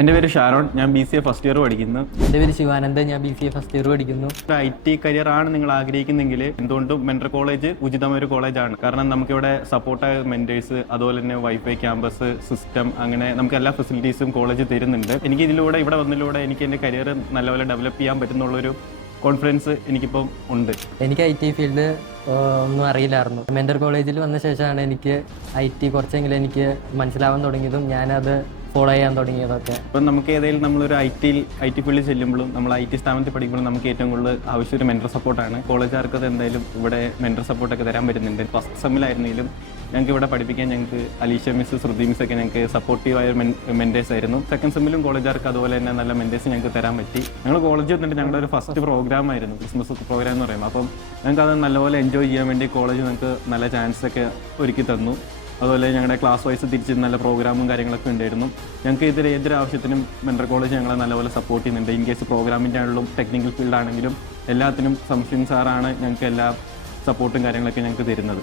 എൻ്റെ പേര് ഷാരോൺ, ഞാൻ BCA ഫസ്റ്റ് ഇയർ പഠിക്കുന്നു. എൻ്റെ പേര് ശിവാനന്ദൻ, ഞാൻ BCA ഫസ്റ്റ് ഇയർ പഠിക്കുന്നു. IT കരിയർ ആണ് നിങ്ങൾ ആഗ്രഹിക്കുന്നെങ്കിൽ എന്തുകൊണ്ടും മെൻറ്റർ കോളേജ് ഉചിതമായ ഒരു കോളേജാണ്. കാരണം നമുക്കിവിടെ സപ്പോർട്ടായ മെൻറ്റേഴ്സ്, അതുപോലെ തന്നെ വൈഫൈ, ക്യാമ്പസ്, സിസ്റ്റം, അങ്ങനെ നമുക്ക് എല്ലാ ഫെസിലിറ്റീസും കോളേജ് തരുന്നുണ്ട്. എനിക്ക് ഇതിലൂടെ ഇവിടെ വന്നതിലൂടെ എനിക്ക് എൻ്റെ കരിയർ നല്ലപോലെ ഡെവലപ്പ് ചെയ്യാൻ പറ്റുന്നുള്ളൊരു കോൺഫിഡൻസ് എനിക്കിപ്പം ഉണ്ട്. എനിക്ക് IT ഫീൽഡ് ഒന്നും അറിയില്ലായിരുന്നു. മെൻറ്റർ കോളേജിൽ വന്ന ശേഷമാണ് എനിക്ക് IT കുറച്ചെങ്കിലും എനിക്ക് മനസ്സിലാവാൻ തുടങ്ങിയതും ഞാനത് ഫോളോ ചെയ്യാൻ തുടങ്ങിയതൊക്കെ. ഇപ്പം നമുക്ക് ഏതെങ്കിലും നമ്മളൊരു IT ഫീൽഡിൽ ചെല്ലുമ്പോഴും നമ്മൾ IT സ്ഥാപനത്തിൽ പഠിക്കുമ്പോഴും നമുക്ക് ഏറ്റവും കൂടുതൽ ആവശ്യം ഒരു മെൻറ്റർ സപ്പോർട്ടാണ്. കോളേജുകാർക്ക് അത് എന്തായാലും ഇവിടെ മെൻറ്റർ സപ്പോർട്ടൊക്കെ തരാൻ പറ്റുന്നുണ്ട്. ഫസ്റ്റ് സെമ്മിലായിരുന്നെങ്കിലും ഞങ്ങൾക്ക് ഇവിടെ പഠിപ്പിക്കാൻ ഞങ്ങൾക്ക് അലീഷ മിസ്, ശ്രുതി മിസ് ഒക്കെ ഞങ്ങൾക്ക് സപ്പോർട്ടീവായ മെൻറ്റേഴ്സ് ആയിരുന്നു. സെക്കൻഡ് സെമ്മിലും കോളേജുകാർക്ക് അതുപോലെ തന്നെ നല്ല മെൻറ്റേഴ്സ് ഞങ്ങൾക്ക് തരാൻ പറ്റി. ഞങ്ങൾ കോളേജിൽ വന്നിട്ട് ഞങ്ങളുടെ ഒരു ഫസ്റ്റ് പ്രോഗ്രാം ആയിരുന്നു ക്രിസ്മസ് പ്രോഗ്രാം എന്ന് പറയുമ്പോൾ. അപ്പം ഞങ്ങൾക്ക് അത് നല്ലപോലെ എൻജോയ് ചെയ്യാൻ വേണ്ടി കോളേജ് ഞങ്ങൾക്ക് നല്ല ചാൻസൊക്കെ ഒരുക്കി തന്നു. അതുപോലെ ഞങ്ങളുടെ ക്ലാസ് വൈസ് തിരിച്ച് നല്ല പ്രോഗ്രാമും കാര്യങ്ങളൊക്കെ ഉണ്ടായിരുന്നു. ഞങ്ങൾക്ക് ഏതൊരു ആവശ്യത്തിനും മെൻറ്റർ കോളേജ് ഞങ്ങളെ നല്ലപോലെ സപ്പോർട്ട് ചെയ്യുന്നുണ്ട്. ഇൻ കേസ് പ്രോഗ്രാമിൻ്റെ ആണെങ്കിലും ടെക്നിക്കൽ ഫീൽഡാണെങ്കിലും എല്ലാത്തിനും സംശയം സാറാണ് ഞങ്ങൾക്ക് എല്ലാ സപ്പോർട്ടും കാര്യങ്ങളൊക്കെ ഞങ്ങൾക്ക് തരുന്നത്.